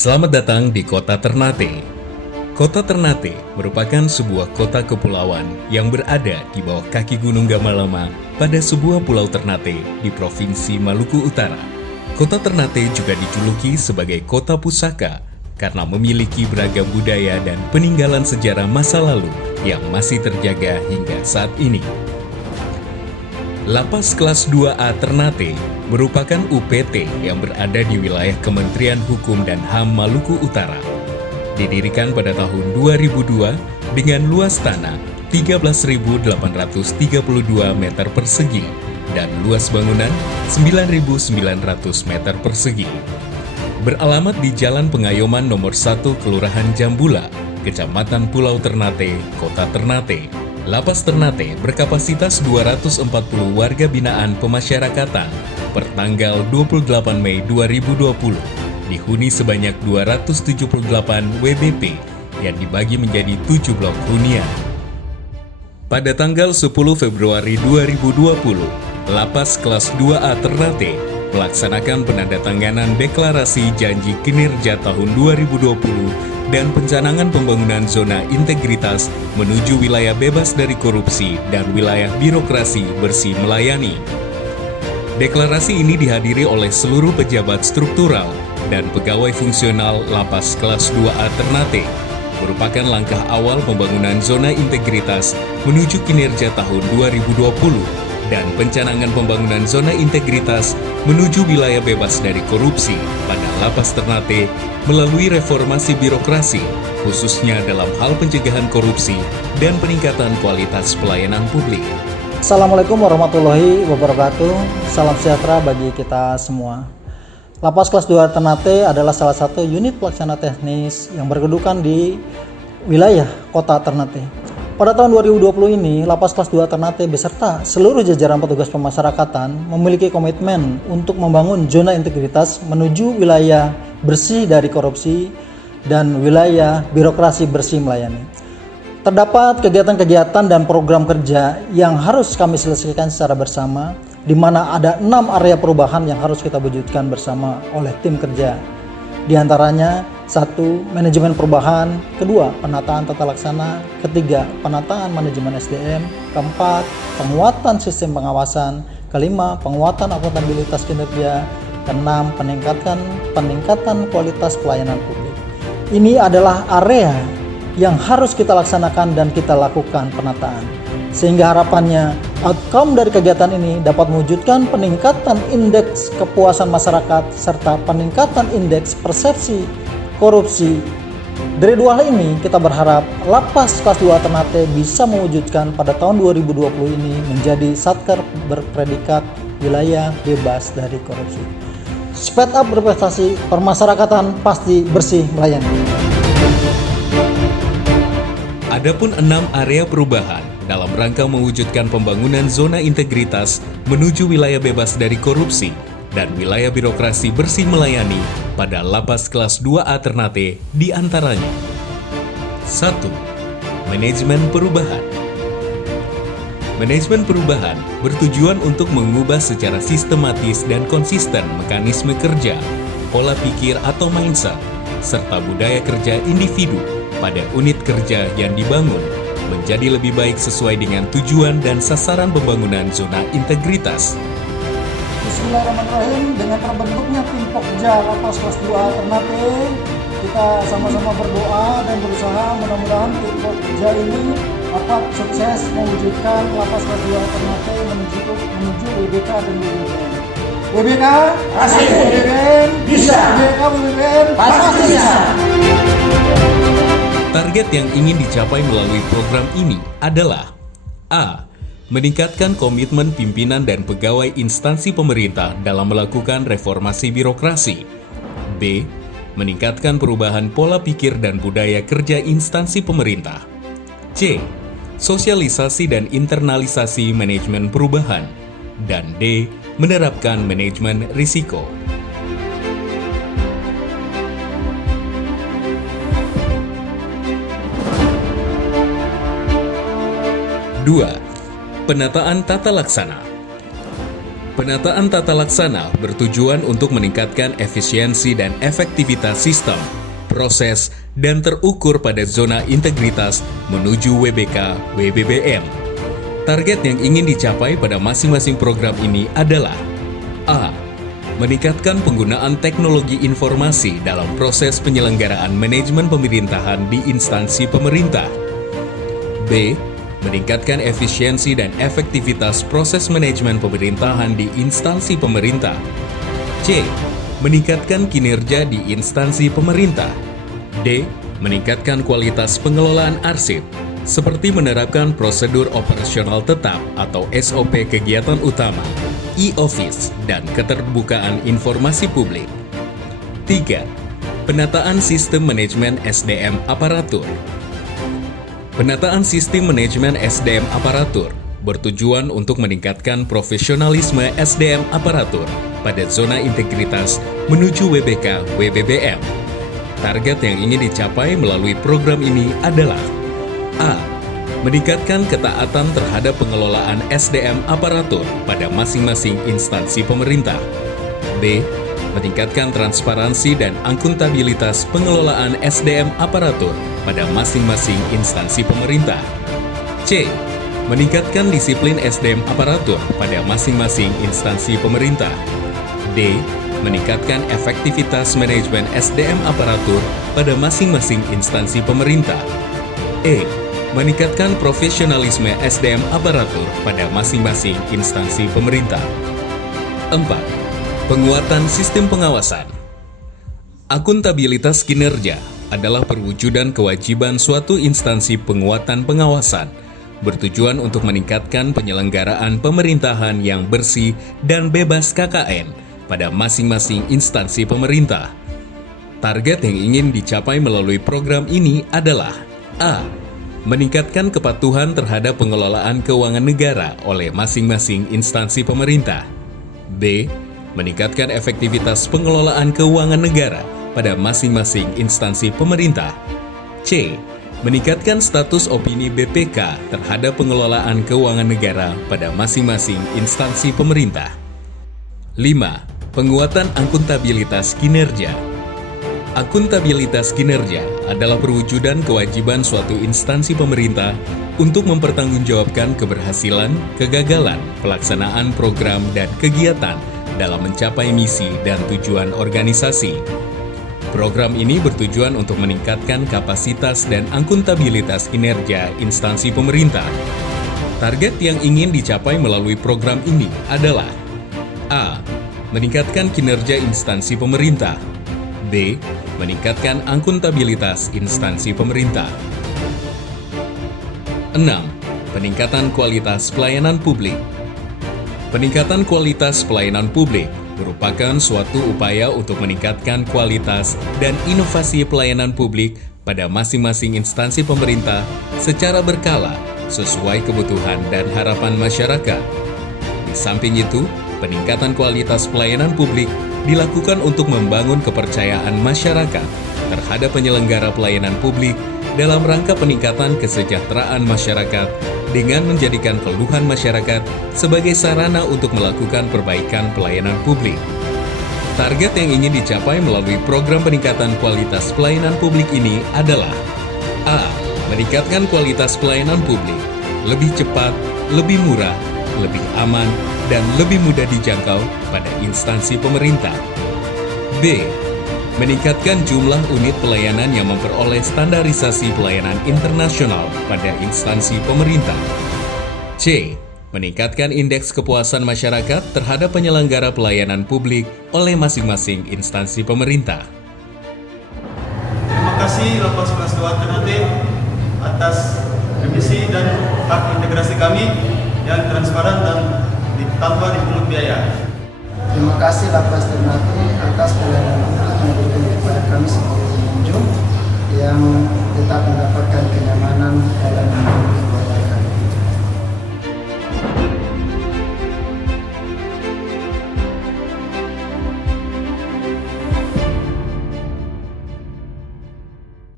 Selamat datang di Kota Ternate. Kota Ternate merupakan sebuah kota kepulauan yang berada di bawah kaki Gunung Gamalama pada sebuah pulau Ternate di Provinsi Maluku Utara. Kota Ternate juga dijuluki sebagai kota pusaka karena memiliki beragam budaya dan peninggalan sejarah masa lalu yang masih terjaga hingga saat ini. Lapas Kelas 2A Ternate merupakan UPT yang berada di wilayah Kementerian Hukum dan HAM Maluku Utara. Didirikan pada tahun 2002 dengan luas tanah 13.832 meter persegi dan luas bangunan 9.900 meter persegi. Beralamat di Jalan Pengayoman Nomor 1 Kelurahan Jambula, Kecamatan Pulau Ternate, Kota Ternate. Lapas Ternate berkapasitas 240 warga binaan pemasyarakatan per tanggal 28 Mei 2020. Dihuni sebanyak 278 WBP yang dibagi menjadi 7 blok hunian. Pada tanggal 10 Februari 2020, Lapas Kelas 2A Ternate melaksanakan penandatanganan deklarasi janji kinerja tahun 2020 dan pencanangan pembangunan zona integritas menuju wilayah bebas dari korupsi dan wilayah birokrasi bersih melayani. Deklarasi ini dihadiri oleh seluruh pejabat struktural dan pegawai fungsional Lapas Kelas 2A Ternate, merupakan langkah awal pembangunan zona integritas menuju kinerja tahun 2020 dan pencanangan pembangunan zona integritas menuju wilayah bebas dari korupsi pada Lapas Ternate melalui reformasi birokrasi, khususnya dalam hal pencegahan korupsi dan peningkatan kualitas pelayanan publik. Assalamualaikum warahmatullahi wabarakatuh. Salam sejahtera bagi kita semua. Lapas Kelas 2 Ternate adalah salah satu unit pelaksana teknis yang berkedudukan di wilayah Kota Ternate. Pada tahun 2020 ini, Lapas Kelas 2 Ternate beserta seluruh jajaran petugas pemasyarakatan memiliki komitmen untuk membangun zona integritas menuju wilayah bersih dari korupsi dan wilayah birokrasi bersih melayani. Terdapat kegiatan-kegiatan dan program kerja yang harus kami selesaikan secara bersama, di mana ada 6 area perubahan yang harus kita wujudkan bersama oleh tim kerja. Di antaranya, 1. Manajemen perubahan, 2. Penataan tata laksana, 3. Penataan manajemen SDM, 4. Penguatan sistem pengawasan, 5. Penguatan akuntabilitas kinerja, 6. Peningkatan kualitas pelayanan publik. Ini adalah area yang harus kita laksanakan dan kita lakukan penataan. Sehingga harapannya outcome dari kegiatan ini dapat mewujudkan peningkatan indeks kepuasan masyarakat serta peningkatan indeks persepsi korupsi. Dari dua hal ini kita berharap Lapas Kelas 2 Ternate bisa mewujudkan pada tahun 2020 ini menjadi satker berpredikat wilayah bebas dari korupsi. Speed up berprestasi, permasyarakatan pasti bersih melayani. Adapun 6 area perubahan dalam rangka mewujudkan pembangunan zona integritas menuju wilayah bebas dari korupsi dan wilayah birokrasi bersih melayani pada Lapas Kelas 2A Ternate di antaranya. 1. Manajemen perubahan. Manajemen perubahan bertujuan untuk mengubah secara sistematis dan konsisten mekanisme kerja, pola pikir atau mindset, serta budaya kerja individu pada unit kerja yang dibangun menjadi lebih baik sesuai dengan tujuan dan sasaran pembangunan zona integritas. Bismillahirrahmanirrahim. Dengan terbentuknya tim Pokja Lapas Kelas 2 Ternate, kita sama-sama berdoa dan berusaha mudah-mudahan tim Pokja ini dapat sukses mewujudkan Lapas Kelas 2 Ternate menuju WBK dan WBN. WBK pasti, WBN bisa. WBK WBN pasti bisa. Target yang ingin dicapai melalui program ini adalah A. Meningkatkan komitmen pimpinan dan pegawai instansi pemerintah dalam melakukan reformasi birokrasi. B. Meningkatkan perubahan pola pikir dan budaya kerja instansi pemerintah. C. Sosialisasi dan internalisasi manajemen perubahan. Dan D. Menerapkan manajemen risiko. 2. Penataan tata laksana. Penataan tata laksana bertujuan untuk meningkatkan efisiensi dan efektivitas sistem, proses, dan terukur pada zona integritas menuju WBK/WBBM. Target yang ingin dicapai pada masing-masing program ini adalah A. Meningkatkan penggunaan teknologi informasi dalam proses penyelenggaraan manajemen pemerintahan di instansi pemerintah. B. Meningkatkan efisiensi dan efektivitas proses manajemen pemerintahan di instansi pemerintah. C. Meningkatkan kinerja di instansi pemerintah. D. Meningkatkan kualitas pengelolaan arsip, seperti menerapkan prosedur operasional tetap atau SOP kegiatan utama, e-office, dan keterbukaan informasi publik. 3. Penataan sistem manajemen SDM aparatur. Penataan sistem manajemen SDM aparatur bertujuan untuk meningkatkan profesionalisme SDM aparatur pada zona integritas menuju WBK/WBBM. Target yang ingin dicapai melalui program ini adalah A. Meningkatkan ketaatan terhadap pengelolaan SDM aparatur pada masing-masing instansi pemerintah. B. Meningkatkan transparansi dan akuntabilitas pengelolaan SDM aparatur pada masing-masing instansi pemerintah. C. Meningkatkan disiplin SDM aparatur pada masing-masing instansi pemerintah. D. Meningkatkan efektivitas manajemen SDM aparatur pada masing-masing instansi pemerintah. E. Meningkatkan profesionalisme SDM aparatur pada masing-masing instansi pemerintah. 4. Penguatan sistem pengawasan. Akuntabilitas kinerja adalah perwujudan kewajiban suatu instansi penguatan pengawasan, bertujuan untuk meningkatkan penyelenggaraan pemerintahan yang bersih dan bebas KKN pada masing-masing instansi pemerintah. Target yang ingin dicapai melalui program ini adalah A. Meningkatkan kepatuhan terhadap pengelolaan keuangan negara oleh masing-masing instansi pemerintah. B. Meningkatkan efektivitas pengelolaan keuangan negara pada masing-masing instansi pemerintah. C. Meningkatkan status opini BPK terhadap pengelolaan keuangan negara pada masing-masing instansi pemerintah. 5. Penguatan akuntabilitas kinerja. Akuntabilitas kinerja adalah perwujudan kewajiban suatu instansi pemerintah untuk mempertanggungjawabkan keberhasilan, kegagalan, pelaksanaan program dan kegiatan dalam mencapai misi dan tujuan organisasi. Program ini bertujuan untuk meningkatkan kapasitas dan akuntabilitas kinerja instansi pemerintah. Target yang ingin dicapai melalui program ini adalah A. Meningkatkan kinerja instansi pemerintah. B. Meningkatkan akuntabilitas instansi pemerintah. 6. Peningkatan kualitas pelayanan publik. Peningkatan kualitas pelayanan publik merupakan suatu upaya untuk meningkatkan kualitas dan inovasi pelayanan publik pada masing-masing instansi pemerintah secara berkala sesuai kebutuhan dan harapan masyarakat. Di samping itu, peningkatan kualitas pelayanan publik dilakukan untuk membangun kepercayaan masyarakat terhadap penyelenggara pelayanan publik dalam rangka peningkatan kesejahteraan masyarakat dengan menjadikan keluhan masyarakat sebagai sarana untuk melakukan perbaikan pelayanan publik. Target yang ingin dicapai melalui program peningkatan kualitas pelayanan publik ini adalah A. Meningkatkan kualitas pelayanan publik, lebih cepat, lebih murah, lebih aman, dan lebih mudah dijangkau pada instansi pemerintah. B. Meningkatkan jumlah unit pelayanan yang memperoleh standarisasi pelayanan internasional pada instansi pemerintah. C. Meningkatkan indeks kepuasan masyarakat terhadap penyelenggara pelayanan publik oleh masing-masing instansi pemerintah. Terima kasih Lapas Kelas 2 Ternate atas revisi dan hak integrasi kami yang transparan dan tanpa dipungut biaya. Terima kasih Lapas Ternate atas pelayanan publik yang diberikan kepada kami sebagai pengunjung yang tetap mendapatkan kenyamanan dalam